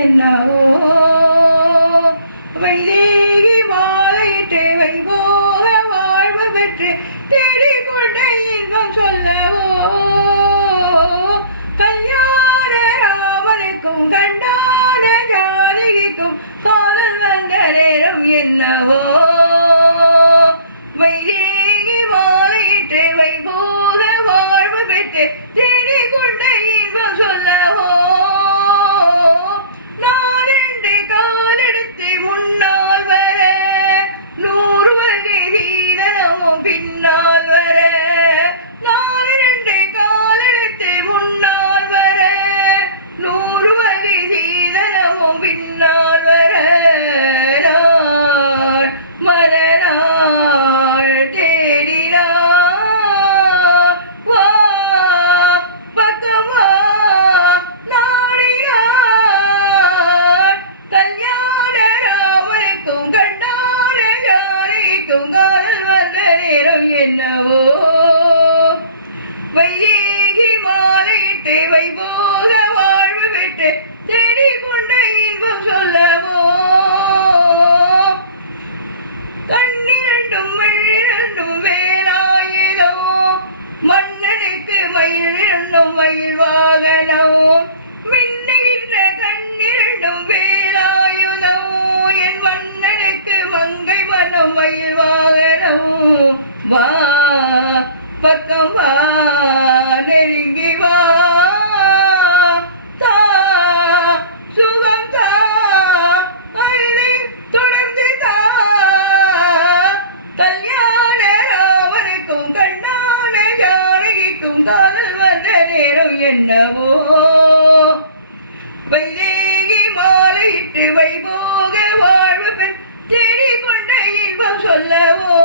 என்னவோ வைதேகி மாலையிட்டு வைபோக வாழ்வு பெற்று தேடிக்கொண்ட இன்பம் சொல்லவோ கல்யாண ராமனுக்கும் கண்டான ஜானகிக்கும் காதல் வந்த நேரம் என்னவோ வைதேகி மாலையிட்டு வைபோக வாழ்வு பெற்று தேடிக்கொண்ட இன்பம் சொல்லவோ பின்னால் வர நாலு ரெண்டு காலெடுத்து முன்னால் வர 100 வகை சீதனமும் பின்னால் வர மரணாள் தேடினாள் வா பக்கமா நாடினாள் கல்யாண ராமனுக்கும் கண்டான ஜானகிக்கும் காதல் வந்த நேரம் என்னவோ வைதேகி மாலையிட்டு வைபோக வாழ்வு பெற்று தேடிக்கொண்ட இன்பம் சொல்லவோ கண்ணிரண்டும் மண்ணிரண்டும் வேலாயுதோ மன்னனுக்கு மயிலிரண்டும் மயில் வாகனம் மின்னுகின்ற கண்ணிரண்டும் வேலாயுதோ என் மன்னனுக்கு மங்கை மனம் மயில் வாகனம் வா பக்கம் வா நெருங்கி வா தா சுகம் தா அள்ளி தொடர்ந்து தா கல்யாண ராமனுக்கும் கண்டான ஜானகிக்கும் காதல் வந்த நேரம் என்னவோ வைதேகி மாலையிட்டு வைபோக வாழ்வு தேடிக்கொண்ட இன்பம் சொல்லவோ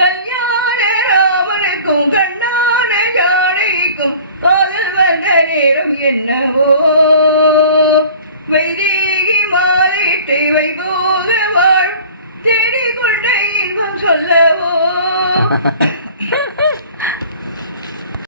கல்யாண ராமனுக்கும் கண்ணான ஜானகிக்கும் காதல் வந்த நேரம் என்னவோ வைதேகி மாலையிட்டு வைபோக வாழ் தேடிக்கொண்ட இன்பம் சொல்லவோ